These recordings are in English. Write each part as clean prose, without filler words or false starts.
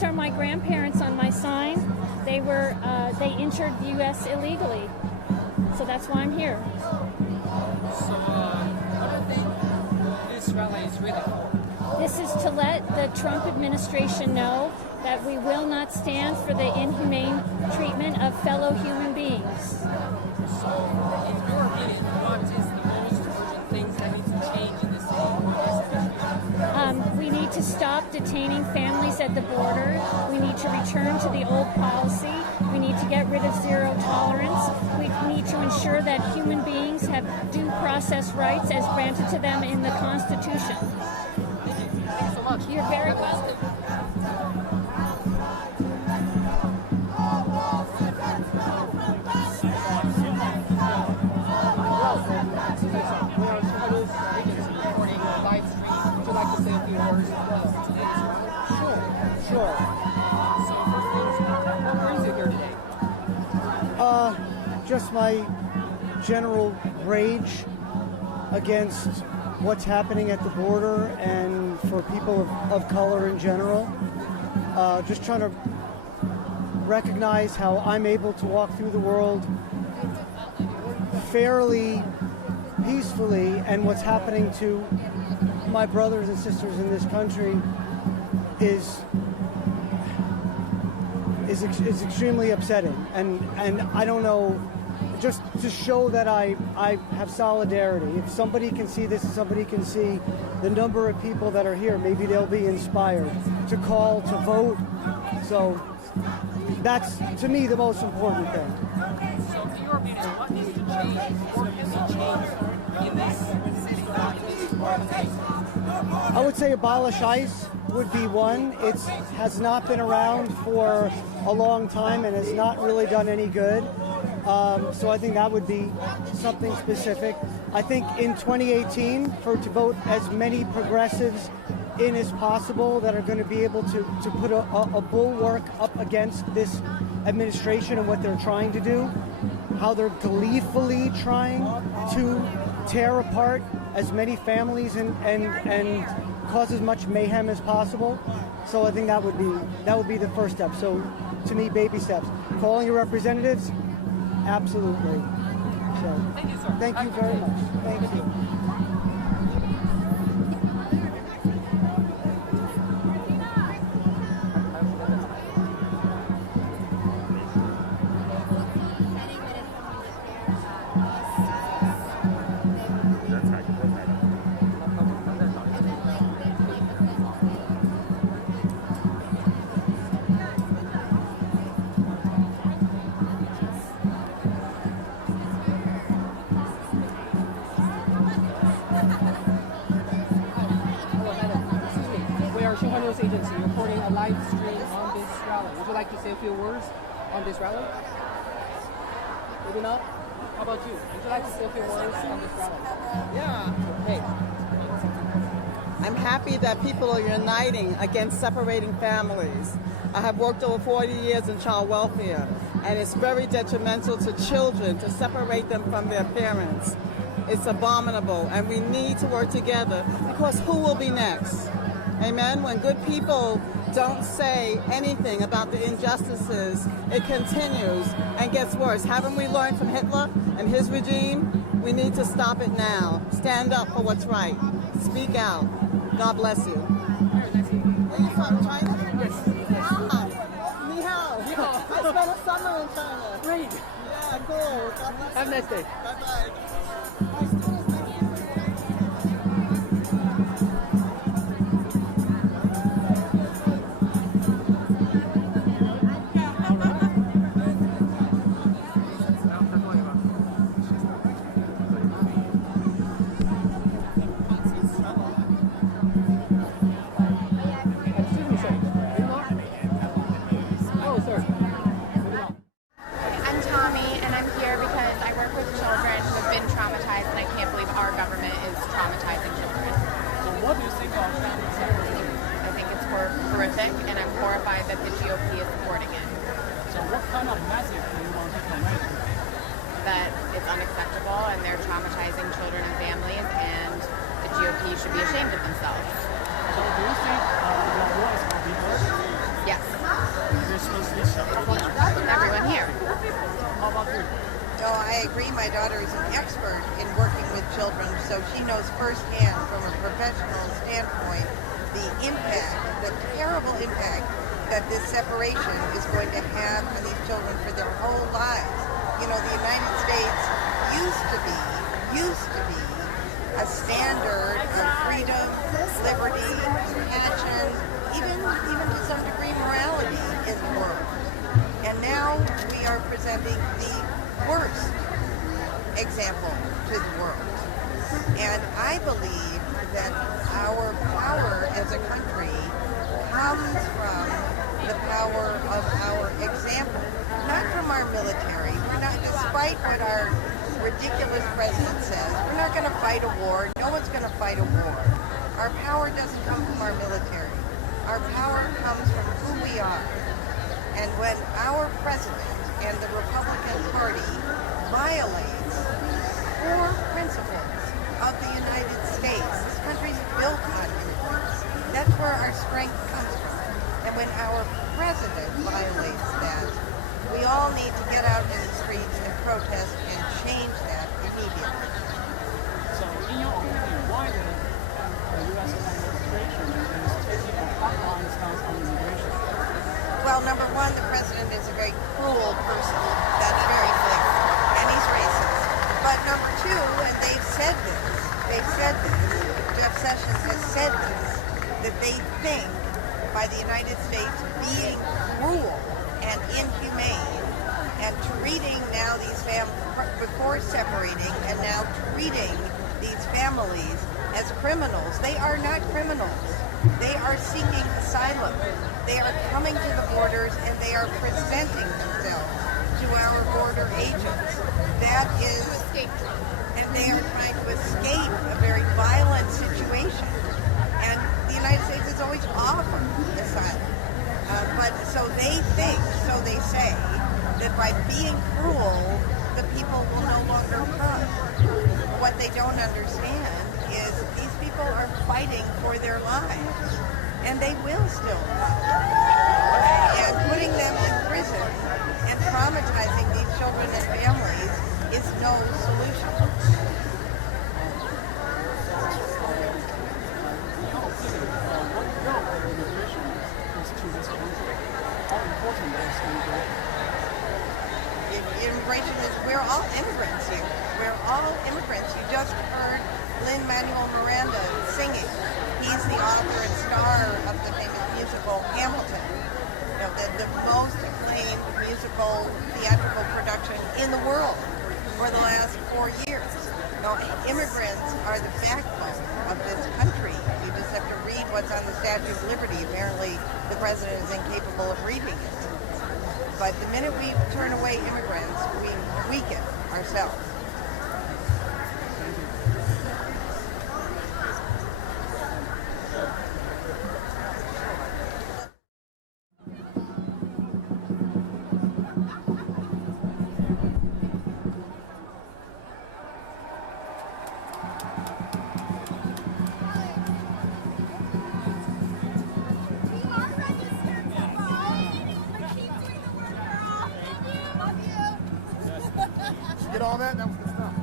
these are my grandparents on my sign. They were they entered the U.S. illegally, so that's why I'm here. So, what do you think this rally is really for? This is to let the Trump administration know that we will not stand for the inhumane treatment of fellow human beings. So, in your opinion, what is the most urgent things that need to change in this administration? We need to stop detaining families at the border. We need to return to the old policy. We need to get rid of zero tolerance. We need to ensure that human beings have due process rights as granted to them in the Constitution. Thanks so much. You're very welcome. We are Chicago's agency reporting a live stream. Would you like to say a few words to today's rally? Sure. So, first things, what brings you here today? Just my general rage against what's happening at the border and for people of color in general. Just trying to recognize how I'm able to walk through the world fairly peacefully, and what's happening to my brothers and sisters in this country is extremely upsetting, and I don't know, just to show that I have solidarity. If somebody can see this, somebody can see the number of people that are here, maybe they'll be inspired to call, to vote. So that's, to me, the most important thing. So, in your opinion, what needs to change? What can be changed in this city, in this I would say abolish ICE would be one. It has not been around for a long time and has not really done any good. So I think that would be something specific. I think in 2018, to vote as many progressives in as possible that are going to be able to put a bulwark up against this administration and what they're trying to do, how they're gleefully trying to tear apart as many families and cause as much mayhem as possible. So I think that would be the first step. So to me, baby steps. Calling your representatives, absolutely. So Thank you, sir. thank you very much. Thank you. Xinhua News Agency reporting a live stream on this rally. Would you like to say a few words on this rally? Maybe not? How about you? Would you like to say a few words on this rally? Yeah. Hey. I'm happy that people are uniting against separating families. I have worked over 40 years in child welfare, and it's very detrimental to children to separate them from their parents. It's abominable, and we need to work together, because who will be next? Amen? When good people don't say anything about the injustices, it continues and gets worse. Haven't we learned from Hitler and his regime? We need to stop it now. Stand up for what's right. Speak out. God bless you. Are you from China? Yes. Ah, ni hao. I spent a summer in China. Great. Yeah, cool. God bless Have a nice day. Bye-bye. I'm Tommy, and I'm here because I work with children who have been traumatized, and I can't believe our government is traumatizing children. So what do you think of family separation? I think it's horrific, and I'm horrified that the GOP is supporting it. So what kind of message do you want to convey? That it's unacceptable, and they're traumatizing children and families, and the GOP should be ashamed of themselves. So do you think your voice will be heard? Yes. I agree. My daughter is an expert in working with children, so she knows firsthand from a professional standpoint the impact, the terrible impact that this separation is going to have on these children for their whole lives. You know, the United States used to be a standard of freedom, liberty, compassion, even to some degree morality in the world. And now we are presenting the worst example to the world. And I believe that our power as a country comes from the power of our example, not from our military. We're not, despite what our ridiculous president says, we're not going to fight a war. No one's going to fight a war. Our power doesn't come from our military. Our power comes from who we are. And when our president and the Republican Party violates core principles of the United States, this country's built on immigrants. That's where our strength comes from. And when our president violates that, we all need to get out in the streets and protest and change that immediately. So, in your opinion, why the U.S. administration is taking a hardline stance on immigration? Well, number one, the president is a very cruel person. That's very clear. And he's racist. But number two, and they've said this, Jeff Sessions has said this, that they think by the United States being cruel and inhumane and treating now these families, before separating and now treating these families as criminals. They are not criminals. They are seeking asylum. They are coming to the borders and they are presenting themselves to our border agents. That is, and they are trying to escape a very violent situation. And the United States has always offered asylum. But so they think, so they say, that by being cruel, the people will no longer come. What they don't understand is these people are fighting for their lives, and they will still come. And putting them in prison and traumatizing these children and families is no solution. Immigration is, we're all immigrants here. We're all immigrants. You just heard Lin-Manuel Miranda singing. He's the author and star of the famous musical Hamilton. You know, the most acclaimed musical theatrical production in the world for the last 4 years. Now, immigrants are the backbone of this country. You just have to read what's on the Statue of Liberty. Apparently, the president is incapable of reading it. But the minute we turn away immigrants, we weaken ourselves. Get all that? That was good stuff.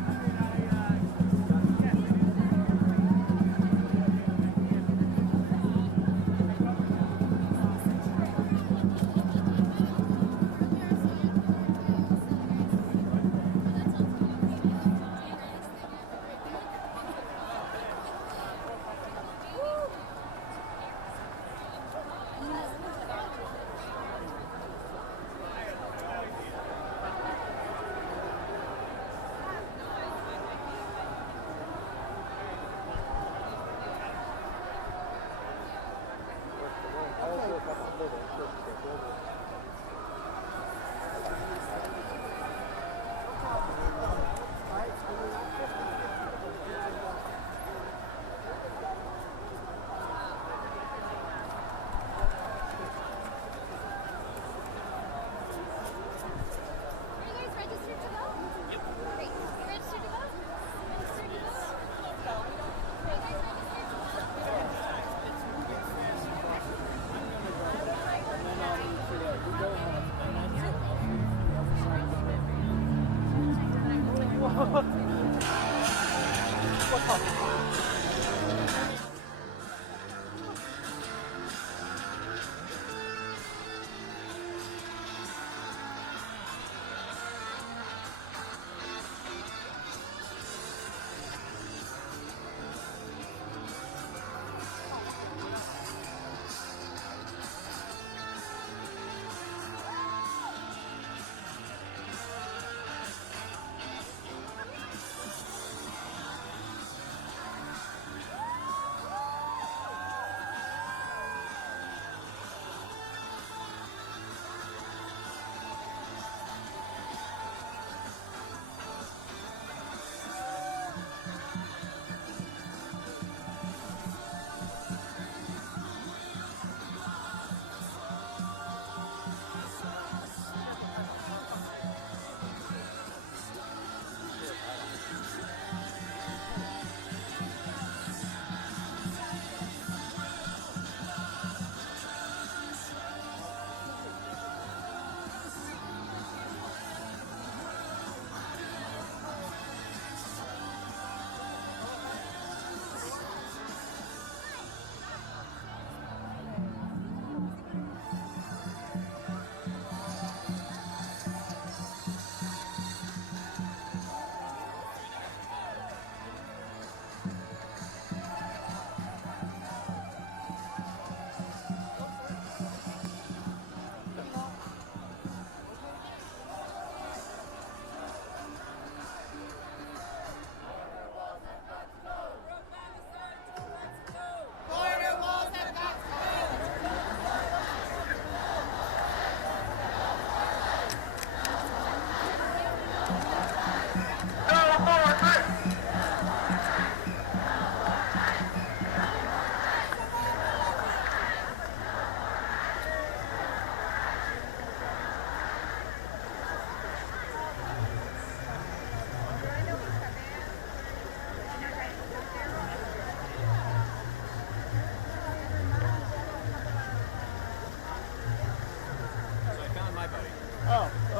What's up?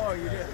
Oh, you did.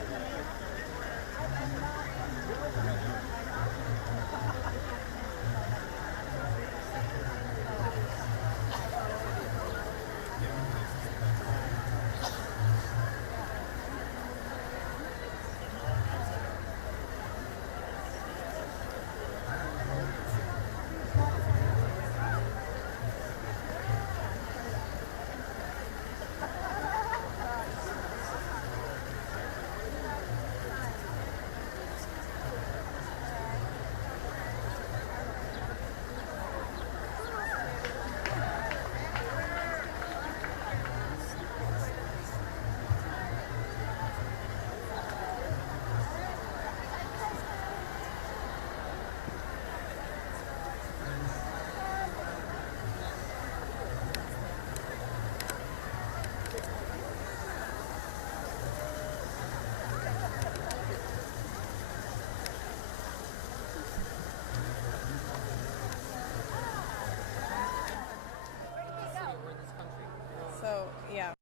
So, yeah.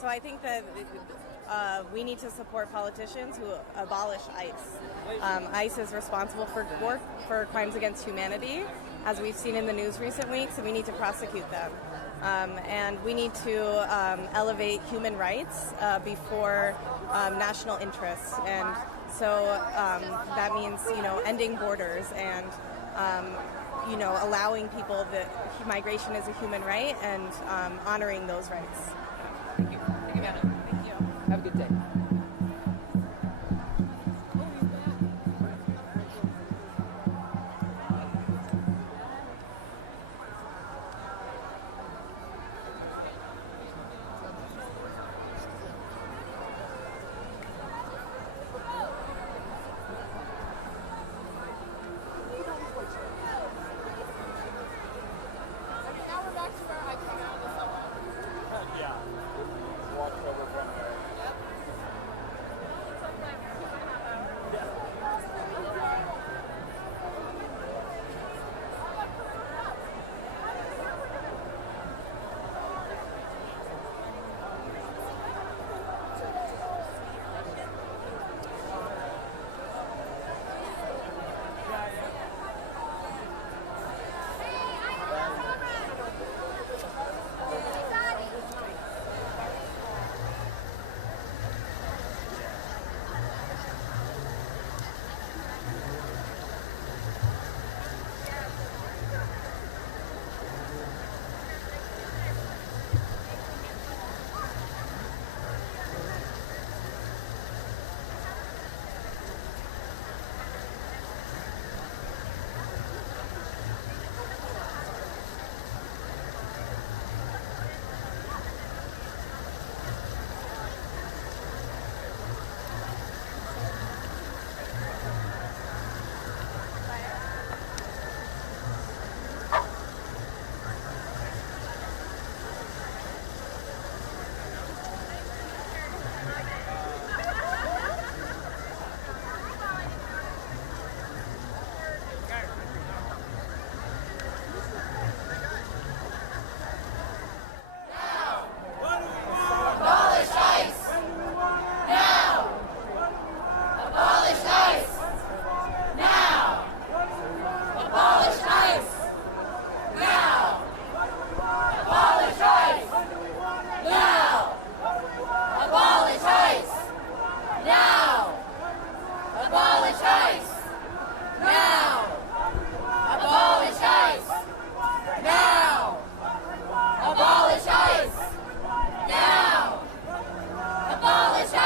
So I think that we need to support politicians who abolish ICE. ICE is responsible for crimes against humanity, as we've seen in the news recent weeks, and we need to prosecute them. And we need to elevate human rights before national interests. And so that means, ending borders and, allowing people that migration is a human right and honoring those rights. Thank you. Thank you. Have a good day.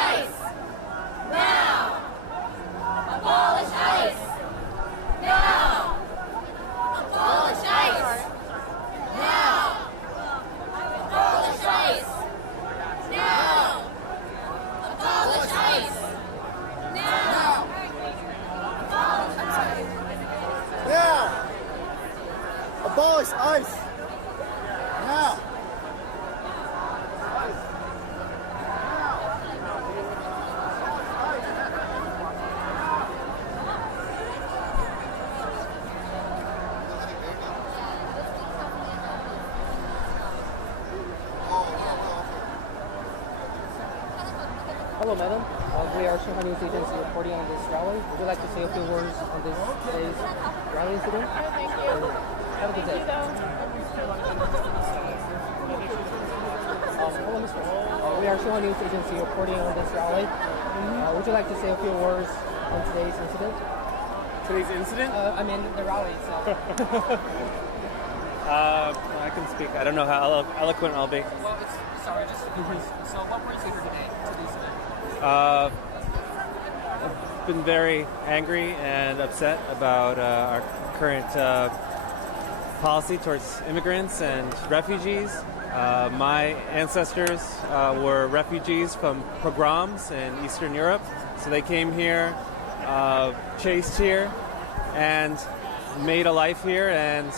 ICE! Now! Abolish ICE! Now! Abolish ICE! Now! Abolish ICE! Now! Abolish ICE! Now! Now! Abolish ICE! Now! Hello, madam. We are Shanghai News Agency reporting on this rally. Would you like to say a few words on this today's rally incident? No, thank you. Have a good day. Hello, Mr. We are Shanghai News Agency reporting on this rally. Would you like to say a few words on today's incident? Today's incident? I mean, the rally itself. I can speak. I don't know how eloquent I'll be. Well, sorry, just a few words. So, what brings you here today to this event? I've been very angry and upset about our current policy towards immigrants and refugees. My ancestors were refugees from pogroms in Eastern Europe, so they came here, chased here, and made a life here, and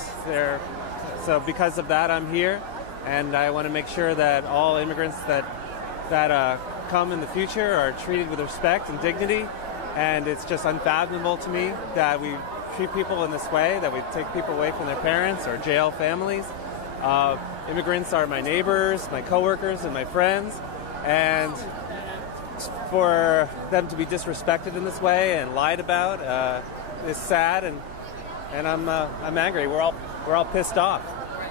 so because of that I'm here, and I want to make sure that all immigrants that come in the future are treated with respect and dignity. And it's just unfathomable to me that we treat people in this way, that we take people away from their parents or jail families. Immigrants are my neighbors, my coworkers, and my friends, and for them to be disrespected in this way and lied about is sad, and I'm angry. We're all pissed off.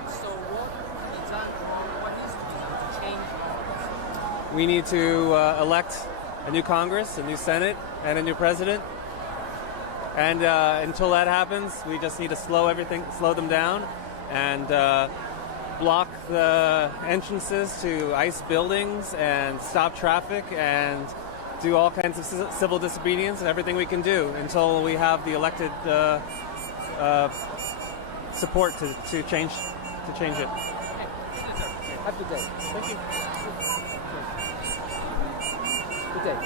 So, what needs to change? We need to elect a new Congress, a new Senate, and a new president. And until that happens, we just need to slow them down, and block the entrances to ICE buildings, and stop traffic, and do all kinds of civil disobedience and everything we can do until we have the elected support to change it. Have a good day. Thank you. Good day.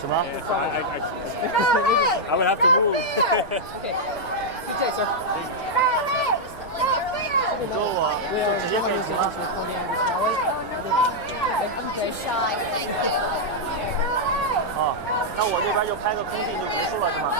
什么 I would have to move. Okay. Okay, sir. 你说我就直接可以停了。哦，那我这边就拍个空镜就结束了是吗？